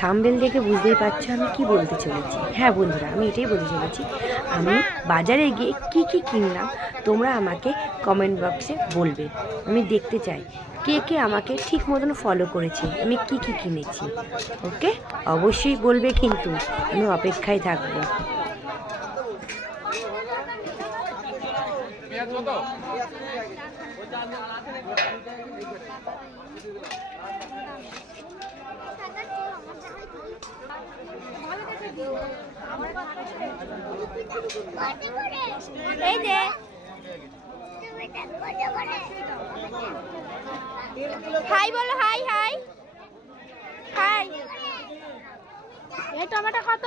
Thumbnail দেখে বুঝতেই পারছ আমি কি বলতে চলেছি। হ্যাঁ বন্ধুরা, আমি এটাই বলতে চলেছি। আমি বাজারে গিয়ে কি কি কিনলাম, তোমরা আমাকে কমেন্ট বক্সে বলবে। আমি দেখতে চাই কে কে আমাকে ঠিক মতন ফলো করেছে, আমি কি কি কিনেছি। ওকে অবশ্যই বলবে কিন্তু, আমি অপেক্ষায় থাকব। এই যে হাই বলো হাই হাই হাই এই টমেটো কত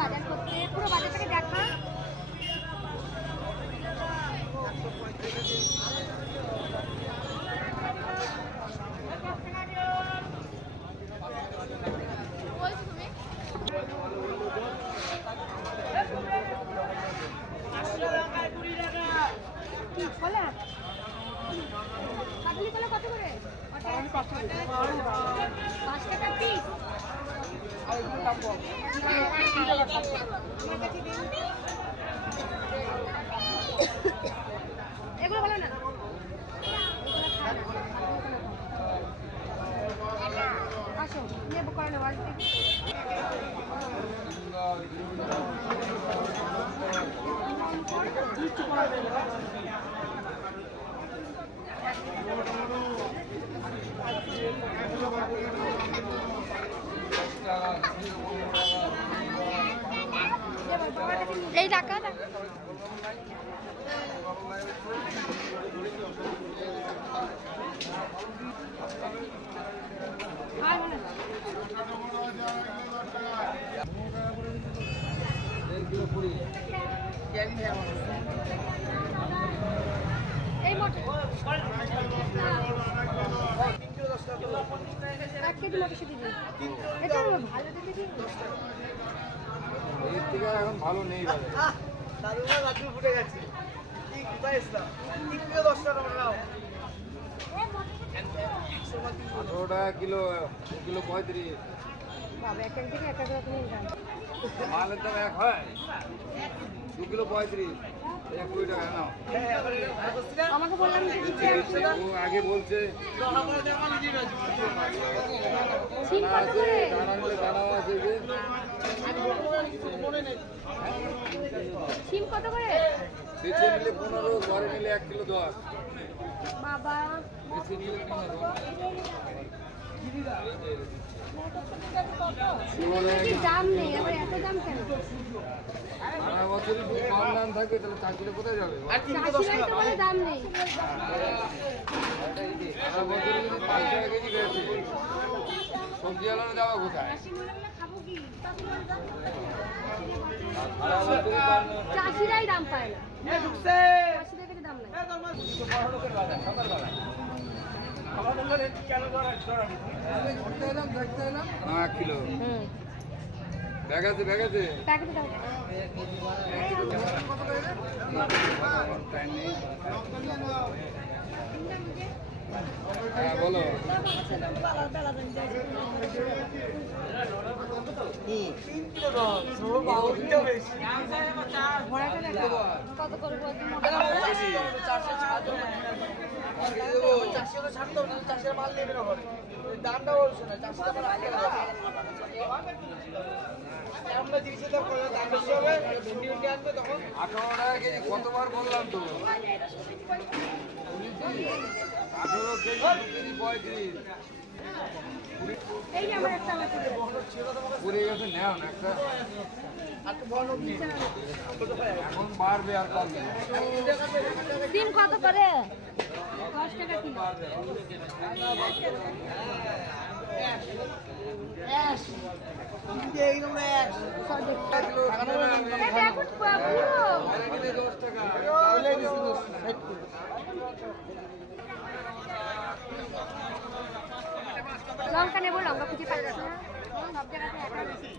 বাজারে করতে। পুরো বাজারটাকে দেখা কি কলা কাবলি কলা কত করে পাঁচ টাকা পিস এগুলো ভালো না? আসো নেব করে নেব এই টাকা এই মোট এক কেজি মটরশুঁটি দিন। এটা ভালো দেখে দিন। এর থেকে আর এখন ভালো নেই। দাদুরা লাড্ডু ফুটে গেছে কি কোথায় এসলাম কিলো দশ টাকা নাও আঠারো টাকা কিলো পঁয়ত্রিশ। বাবা এক এক থেকে এক এক রকমের দাম। মালের দাম এক হয়? দু কিলো পঁয়ত্রিশ। এক কুড়ি টাকা নাও। হ্যাঁ আবার বসছি না আমাকে বললাম আগে বলছে। সিম কত করে? বেছে নিলে পনেরো ঘরে নিলে এক কিলো দশ বাবা বেছে নিলে দাম নেই? আবার এত দাম কেন? সারা বছরই কম দাম থাকে তাহলে চাকরিটা কোথায় যাবে দাম নেই। সারা বছরই পাঁচ টাকা কেজি সবজি আলাদা যাওয়া কোথায়। চাষিরাই দাম পায় না। কিলো। ব্যাগ আছে ব্যাগ আছে? টাইম নেই। চাষিরা মাল নেবে না না চাষিরা আনবে তখন আঠারো টাকা কতবার বললাম তো? পুড়ে গেছে নেও একটা এখন বাড়বে আর কমবে এইরকম এক কিলো দশ টাকা। লঙ্কা নেব লঙ্কা খুঁজে পাচ্ছি না সব জায়গাতে একা বেশি।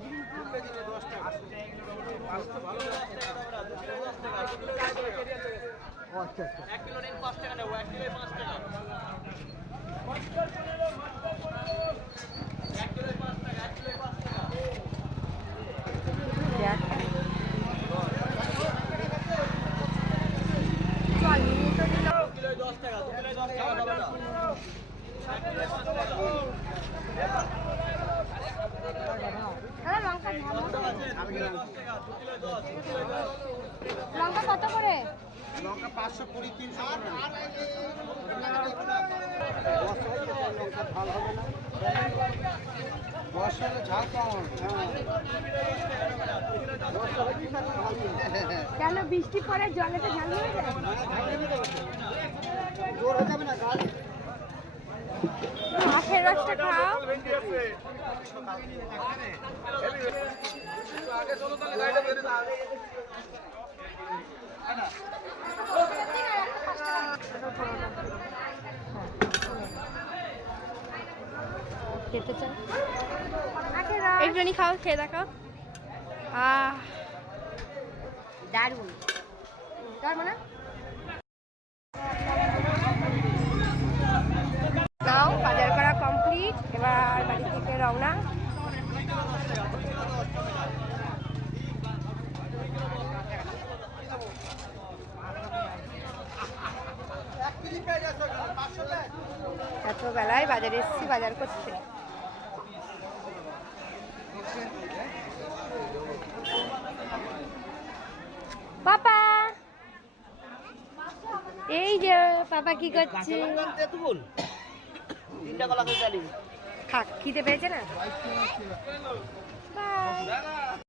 দেখ। চল নিয়ে তো দিল দাদা লঙ্কা নেব। লঙ্কা কত করে লঙ্কা পাঁচশো কুড়ি তিনশো বর্ষা কেন বৃষ্টি পরে জলেতে ঝাল হয়ে যায়? আখের রসটা খাও। খেতে একটুখানি খাও খেয়ে দেখাও। আহ। দারুণ। দারুণ না নাও বাজার করা কমপ্লিট এবার বাড়ি থেকে রওনা এক কেজি পেয়ে যাচ্ছে পাঁচশো টাকা এত বেলায় বাজারে এসেছি বাজার করতে। পাপা! এই যে পাপা কি করছে? খাক খিদে পেয়েছে না? বাই।